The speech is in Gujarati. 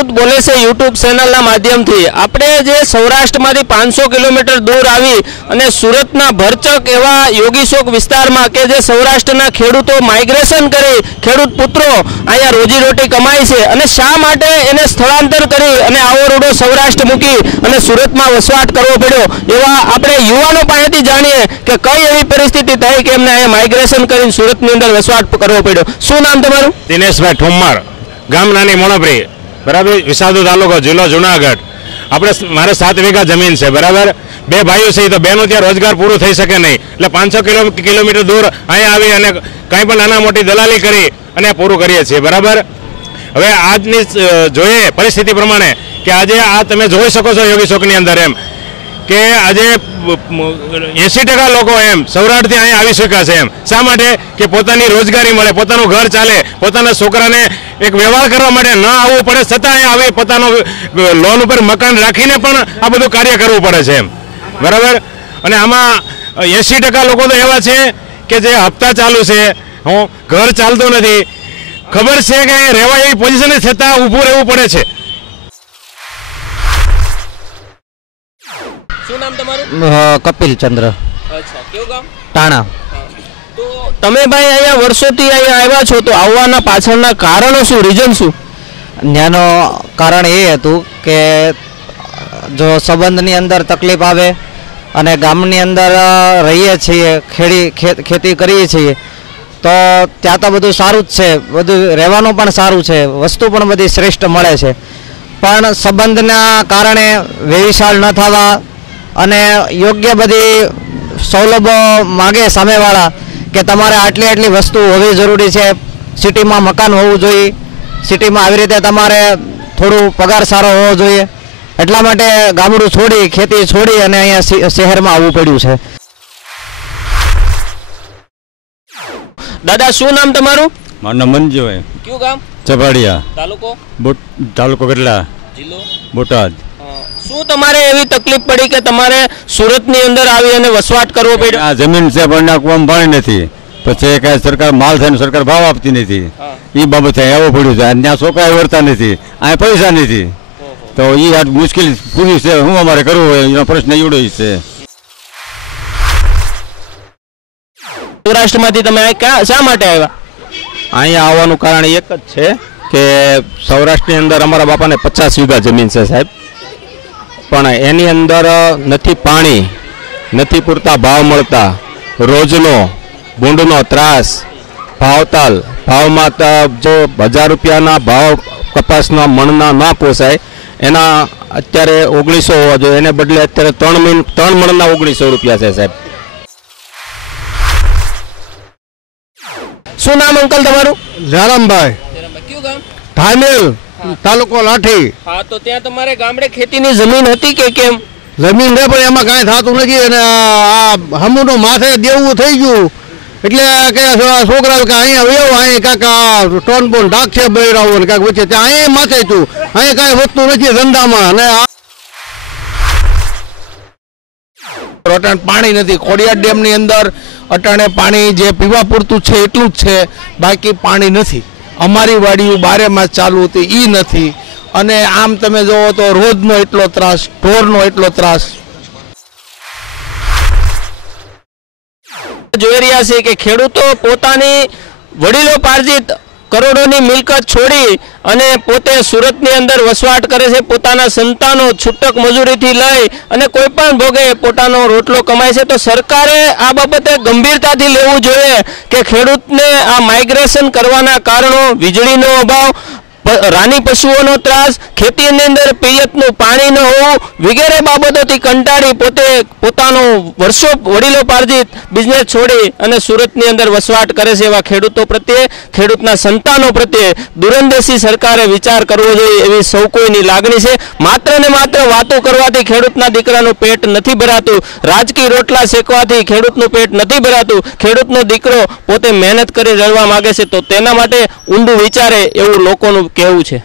ખેડૂત બોલે છે યુટ્યુબ ચેનલના માધ્યમથી. આપણે જે સૌરાષ્ટ્રમાંથી પાંચસો કિલોમીટર દૂર આવી અને સુરતના ભરચક એવા યોગીશોક વિસ્તારમાં કે જે સૌરાષ્ટ્રના ખેડૂતો માઇગ્રેશન કરી, ખેડૂત પુત્રો અહીંયા રોજીરોટી કમાય છે અને શા માટે એને સ્થળાંતર કરી અને આવો રૂડો સૌરાષ્ટ્ર મૂકી અને સુરતમાં વસવાટ કરવો પડ્યો? એવા આપણે યુવાનો પાસેથી જાણીએ કે કઈ એવી પરિસ્થિતિ થઈ કે એમને અહીંયા માઇગ્રેશન કરીને સુરતની અંદર વસવાટ કરવો પડ્યો. શું નામ તમારું? દિનેશભાઈ ઠુમ્મર, ગામ નાની મોણપરી. બરાબર? વિસાદુ તાલુકો, જિલ્લો જુનાગઢ. આપણે મારે સાત વીઘા જમીન છે, બરાબર? બે ભાઈઓ છે તો બેનો ત્યાં રોજગાર પૂરું થઈ શકે નહીં. એટલે પાંચસો કિલો, કિલોમીટર દૂર અહીંયા આવી અને કંઈ પણ નાના મોટી દલાલી કરી અને પૂરું કરીએ છીએ, બરાબર? હવે આજની જોઈએ પરિસ્થિતિ પ્રમાણે કે આજે આ તમે જોઈ શકો છો યોગી શોકની અંદર એમ. કે આજે એસી ટકા લોકો એમ સૌરાષ્ટ્રથી અહીંયા આવી શક્યા છે એમ. શા માટે? કે પોતાની રોજગારી મળે, પોતાનું ઘર ચાલે, પોતાના છોકરાને એક વ્યવહાર કરવા માટે ન આવવું પડે, છતાં અહીંયા આવી પોતાનો લોન ઉપર મકાન રાખીને પણ આ બધું કાર્ય કરવું પડે છે એમ. બરાબર? અને આમાં એસી ટકા લોકો તો એવા છે કે જે હપ્તા ચાલુ છે. હું ઘર ચાલતું નથી. ખબર છે કે રહેવા એવી પોઝિશન છતાં ઊભું રહેવું પડે છે. નામ તમારું? કપિલ ચંદ્ર અચ્છા કેવું ગામ? ટાણા. તો તમે ભાઈ અહીંયા વર્ષોથી અહીંયા આવ્યા છો તો આવવાના પાછળના કારણો શું રીઝન શું? ત્યાંનો કારણ એ હતું કે જો સંબંધની અંદર તકલીફ આવે અને ગામની અંદર રહીએ છીએ ખેડી ખેતી કરીએ છીએ તો ત્યાં તો બધું સારું જ છે બધું રહેવાનું પણ સારું છે વસ્તુ પણ બધી શ્રેષ્ઠ મળે છે. પણ સંબંધના કારણે વેવિશાળ ન થવા અને યોગ્ય બધી સૌલભો માગે સામેવાળા કે તમારે આટલી આટલી વસ્તુ હોવી જરૂરી છે. સિટીમાં મકાન હોવું જોઈએ. સિટીમાં આવી રીતે તમારે થોડું પગાર સારો હોવો જોઈએ. એટલા માટે ગામડું છોડી ખેતી છોડી અને અહીંયા શહેરમાં આવવું પડ્યું છે. દાદા શું નામ તમારું? મારું નામ મંજુભાઈ કયું ગામ? ચપાડિયા તાલુકો? તાલુકો કેટલા? જિલ્લો? બોટાદ. શું તમારે એવી તકલીફ પડી કે તમારે સુરતની અંદર આવી અને વસવાટ કરવો પડ્યો? આ જમીન છે પણ નાખવામાં પાણી નથી. પછી કાંઈ સરકાર માલ થાય ને સરકાર ભાવ આપતી નથી. એ બાબતે એવો પડ્યું છે. ત્યાં છોકરા વળતા નથી. આ પૈસા નથી. તો એ આ મુશ્કેલી પૂરી છે. શું અમારે કરવું હોય? એનો પ્રશ્ન એવડો છે. સૌરાષ્ટ્રમાંથી તમે આ ક્યાં શા માટે આવ્યા? અહીંયા આવવાનું કારણ એક જ છે કે સૌરાષ્ટ્રની અંદર અમારા બાપાને પચાસ વીઘા જમીન છે સાહેબ. પણ એની અંદર નથી પાણી નથી પૂરતા ભાવ મળતા. રોજનો ભૂંડનો ત્રાસ ભાવતાલ ભાવમાં તો જો હજાર રૂપિયાના ભાવ કપાસના મણના ના પોસાય એના અત્યારે ઓગણીસો હોવા જોઈએ. એને બદલે અત્યારે ત્રણ મહિન ત્રણ મણના ઓગણીસો રૂપિયા છે સાહેબ. શું નામ અંકલ તમારું? જયરામભાઈ કયું ધામેલ તાલુકો લાઠી. હા તો ત્યાં તમારે ગામડે ખેતીની જમીન હતી કે કેમ? જમીન છે પણ એમાં કાંઈ થતું નથી અને આ હમુનું માથે દેવું થઈ ગયું. એટલે કે છોકરા કે અહીંયા વેવ અહીંયા કાંક ટોન બોન ડાક છે બૈરાવો ને કાંક વચ્ચે. ત્યાં અહીંયા માથે તું અહીંયા કાંઈ વધતું નથી ધંધામાં. અને આ પાણી નથી. ખોડિયાર ડેમની અંદર અટાણે પાણી જે પીવા પૂરતું છે એટલું જ છે. બાકી પાણી નથી. અમારી વાડીઓ બારે માસ ચાલુ હતી એ નથી. અને આમ તમે જોવો તો રોજનો એટલો ત્રાસ, ઢોરનો એટલો ત્રાસ. જોઈ રહ્યા છે કે ખેડૂતો પોતાની વડીલો પાર્જિત કરોડોની મિલકત છોડી અને પોતે સુરતની અંદર વસવાટ કરે છે, પોતાના સંતાનો છૂટક મજૂરીથી લઈ અને કોઈ પણ ભોગે પોતાનો રોટલો કમાય છે, તો સરકારે આ બાબતે ગંભીરતાથી લેવું જોઈએ કે ખેડૂતને આ માઇગ્રેશન કરવાના કારણો, વીજળીનો અભાવ રાની પશુઓનો ત્રાસ, ખેતીની અંદર પિયતનું પાણી ન હોવું, વગેરે બાબતોથી કંટાળી પોતે પોતાનો વર્ષો વડીલો પાર્જિત બિઝનેસ છોડી અને સુરતની અંદર વસવાટ કરે છે એવા ખેડૂતો પ્રત્યે, ખેડૂતના સંતાનો પ્રત્યે દૂરંદેશી સરકારે વિચાર કરવો જોઈએ એવી સૌ કોઈની લાગણી છે. માત્ર ને માત્ર વાતો કરવાથી ખેડૂતના દીકરાનું પેટ નથી ભરાતું, રાજકીય રોટલા શેકવાથી ખેડૂતનું પેટ નથી ભરાતું, ખેડૂતનો દીકરો પોતે મહેનત કરી રળવા માંગે છે તો તેના માટે ઊંડું વિચારે એવું લોકોનું કેવું છે?